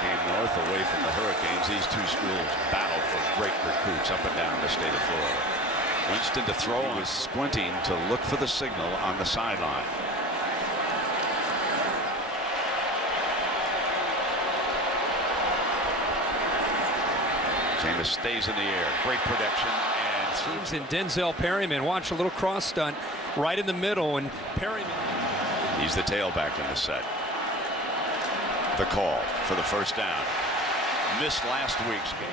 Came north away from the Hurricanes. These two schools battled for great recruits up and down the state of Florida. Winston to throw. He was squinting to look for the signal on the sideline. Jameis stays in the air. Great protection and through. And Denzel Perryman, watch a little cross stunt right in the middle, and Perryman. He's the tailback in the set. The call for the first down. Missed last week's game.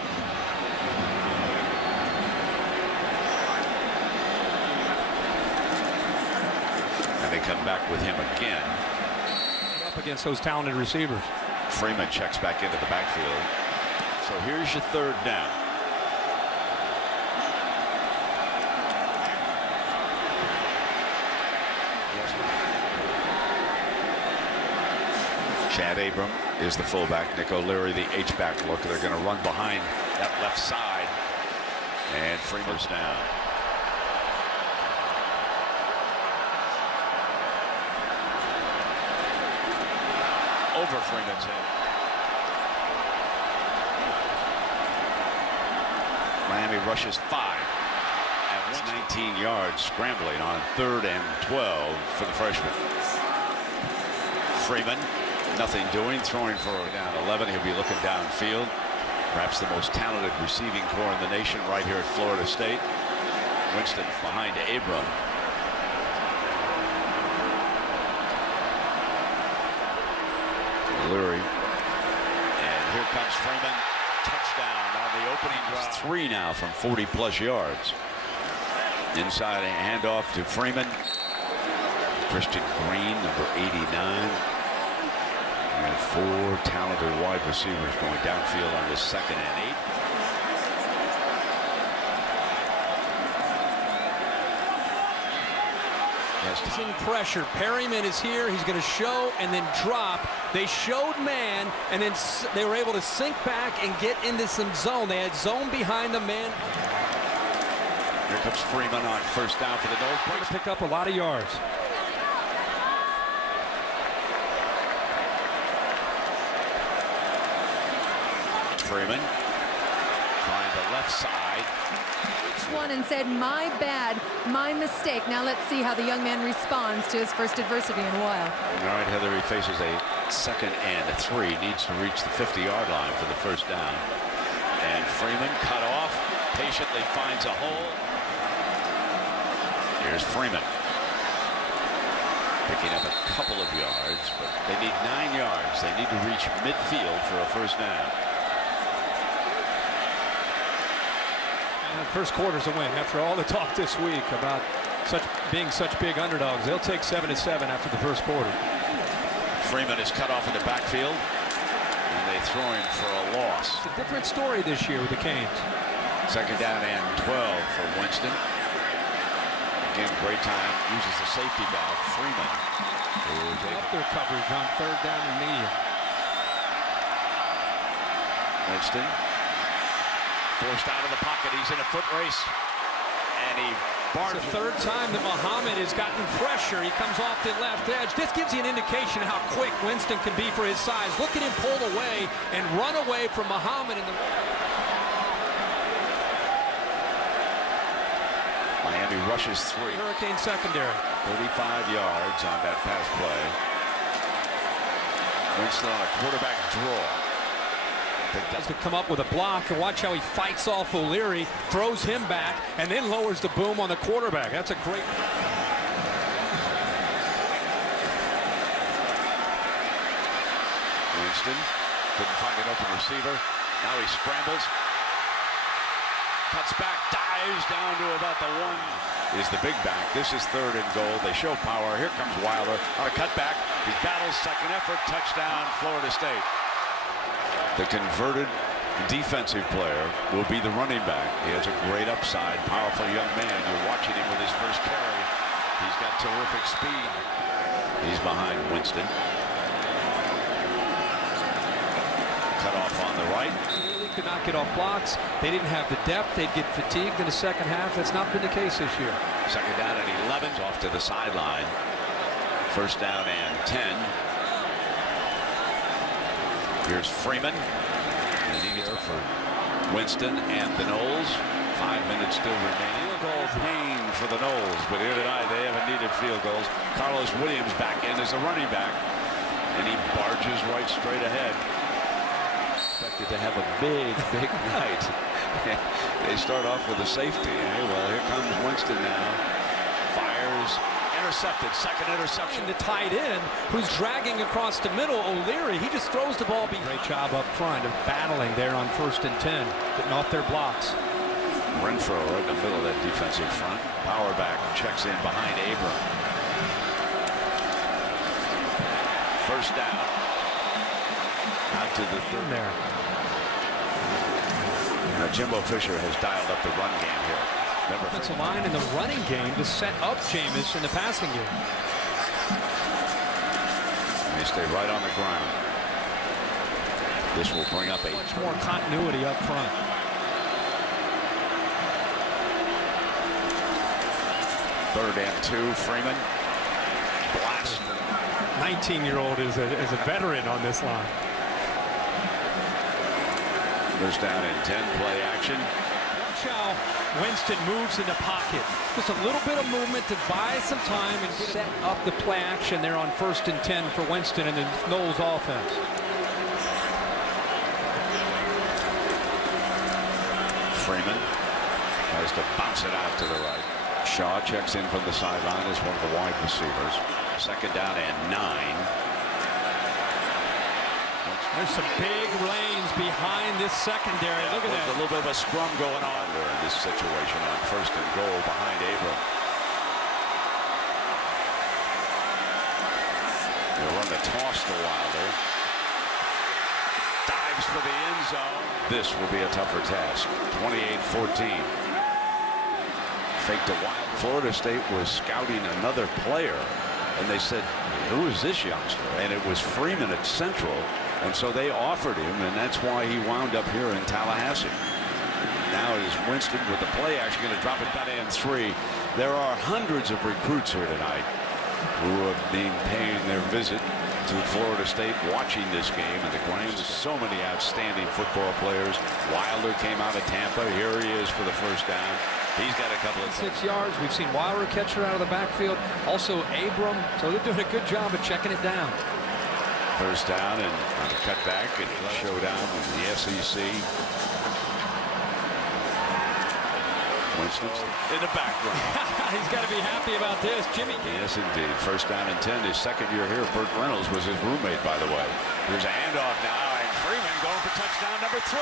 And they come back with him again. Up against those talented receivers. Freeman checks back into the backfield. So here's your third down. Chad Abram is the fullback. Nick O'Leary the H-back look. They're going to run behind that left side. And Freeman's down. Over Freeman's head. Miami rushes 5. And 19 yards scrambling on 3rd and 12 for the freshman. Freeman. Nothing doing, throwing for down 11. He'll be looking downfield. Perhaps the most talented receiving corps in the nation right here at Florida State. Winston behind Abram. Leary. And here comes Freeman. Touchdown on the opening drive. 3 now from 40+ yards. Inside a handoff to Freeman. Christian Green, number 89. And 4 talented wide receivers going downfield on this 2nd and 8. He's in pressure. Perryman is here. He's going to show and then drop. They showed man, and then they were able to sink back and get into some zone. They had zone behind the man. Here comes Freeman on first down for the North. Pick up a lot of yards. Freeman trying the left side. One and said, my bad, my mistake. Now let's see how the young man responds to his first adversity in a while. All right, Heather, he faces a 2nd and 3. Needs to reach the 50-yard line for the first down. And Freeman cut off, patiently finds a hole. Here's Freeman. Picking up a couple of yards, but they need 9 yards. They need to reach midfield for a first down. First quarter's a win. After all the talk this week about being such big underdogs, they'll take 7-7 after the first quarter. Freeman is cut off in the backfield, and they throw him for a loss. It's a different story this year with the Canes. 2nd down and 12 for Winston. Again, great time. Uses the safety valve. Freeman. Up their coverage on 3rd down and medium. Winston. Forced out of the pocket. He's in a foot race. And he barges. It's the 3rd time that Muhammad has gotten pressure. He comes off the left edge. This gives you an indication of how quick Winston can be for his size. Look at him pull away and run away from Muhammad in the. Miami rushes 3. Hurricane secondary. 35 yards on that pass play. Winston on a quarterback draw. Has to come up with a block, and watch how he fights off O'Leary, throws him back, and then lowers the boom on the quarterback. That's a great. Winston couldn't find an open receiver. Now he scrambles. Cuts back, dives down to about the 1. Is the big back. This is 3rd and goal. They show power. Here comes Wilder on a cutback. He battles, 2nd effort, touchdown, Florida State. The converted defensive player will be the running back. He has a great upside, powerful young man. You're watching him with his first carry. He's got terrific speed. He's behind Winston. Cut off on the right. They could not get off blocks. They didn't have the depth. They'd get fatigued in the second half. That's not been the case this year. 2nd down and 11. Off to the sideline. First down and 10. Here's Freeman. And he gets for Winston and the Noles. 5 minutes still remaining. Field goal pain for the Noles, but here tonight they haven't needed field goals. Carlos Williams back in as a running back, and he barges right straight ahead. Expected to have a big night. They start off with a safety. Well, here comes Winston now. Fires. Intercepted. Second interception. The tight end who's dragging across the middle, O'Leary, he just throws the ball. Great job up front of battling there on 1st and 10, getting off their blocks. Renfro right in the middle of that defensive front. Power back checks in behind Abram. First down. Out to the third there. Now Jimbo Fisher has dialed up the run game here. Offensive line in the running game to set up Jameis in the passing game. And they stay right on the ground. This will bring up much more continuity up front. Third and 2. Freeman. Blast. 19-year-old is a veteran on this line. First down and 10. Play action. Watch how Winston moves in the pocket. Just a little bit of movement to buy some time and set up the play action there on 1st and 10 for Winston and the Noles offense. Freeman tries to bounce it out to the right. Shaw checks in from the sideline as one of the wide receivers. Second down and 9. There's some big lanes behind this secondary. Look at that. A little bit of a scrum going on there in this situation on 1st and goal behind Abram. They'll run the toss to Wilder. Dives for the end zone. This will be a tougher task. 28-14. Fake to Wilder. Florida State was scouting another player, and they said, who is this youngster? And it was Freeman at Central. And so they offered him, and that's why he wound up here in Tallahassee. Now it is Winston with the play action, going to drop it back in 3. There are hundreds of recruits here tonight who have been paying their visit to Florida State, watching this game, and the Grams. So many outstanding football players. Wilder came out of Tampa. Here he is for the first down. He's got a couple of 6 yards. We've seen Wilder catch her out of the backfield. Also Abram. So they're doing a good job of checking it down. First down and on a cutback and showdown with the SEC. Winston's in the background. He's got to be happy about this. Jimmy. Yes, indeed. First down and 10. His second year here. Burt Reynolds was his roommate, by the way. There's a handoff now, and Freeman going for touchdown number 3.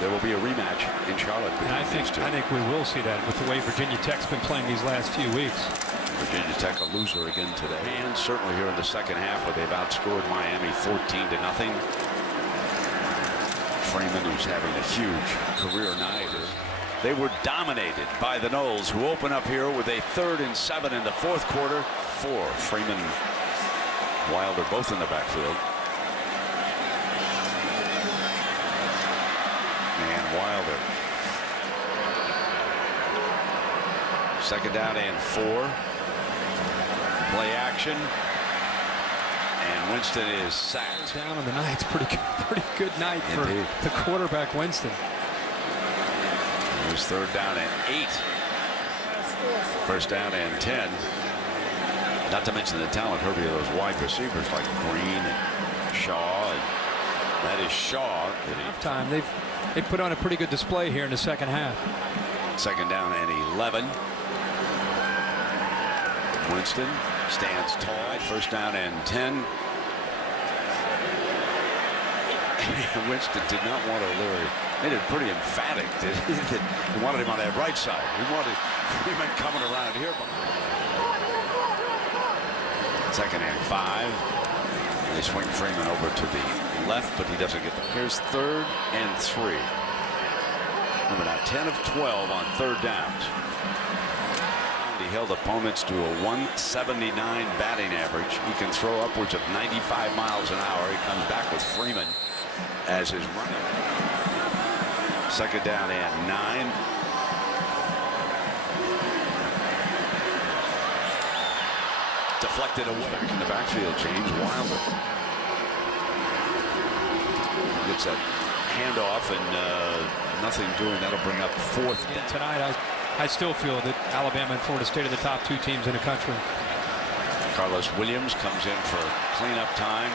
There will be a rematch in Charlotte. And I think we will see that with the way Virginia Tech's been playing these last few weeks. Virginia Tech a loser again today, and certainly here in the second half where they've outscored Miami 14-0. Freeman, who's having a huge career night. They were dominated by the Noles, who open up here with a 3rd and 7 in the 4th quarter. 4. Freeman, Wilder both in the backfield. And Wilder. Second down and 4. Play action. And Winston is sacked. Down on the night. It's pretty good night for the quarterback Winston. It was 3rd down and 8. First down and 10. Not to mention the talent, Herbie, of those wide receivers like Green and Shaw. And that is Shaw. Halftime, they've put on a pretty good display here in the second half. Second down and 11. Winston stands tall. First down and 10. Winston did not want O'Leary. Made it pretty emphatic. He wanted him on that right side. He wanted Freeman coming around here. Second and 5. They swing Freeman over to the left, but he doesn't get the. Here's 3rd and 3. Remember now, 10 of 12 on 3rd downs. He held opponents to a 179 batting average. He can throw upwards of 95 miles an hour. He comes back with Freeman as his running. Second down and 9. Deflected away in the backfield. James Wilder. gets that handoff and nothing doing. That'll bring up fourth. And tonight, I still feel that Alabama and Florida State are the top 2 teams in the country. Carlos Williams comes in for cleanup time.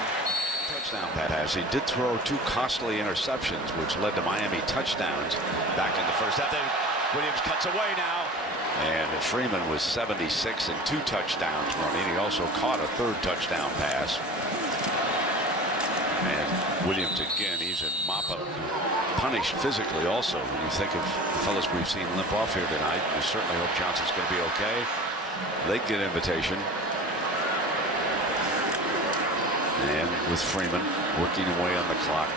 Touchdown pass. He did throw 2 costly interceptions, which led to Miami touchdowns back in the first half. Williams cuts away now. And Freeman was 76 and 2 touchdowns running. He also caught a 3rd touchdown pass. And Williams again, he's in mop-up. Punished physically also. When you think of the fellas we've seen limp off here tonight, we certainly hope Johnson's going to be okay. Late get invitation. And with Freeman working away on the clock.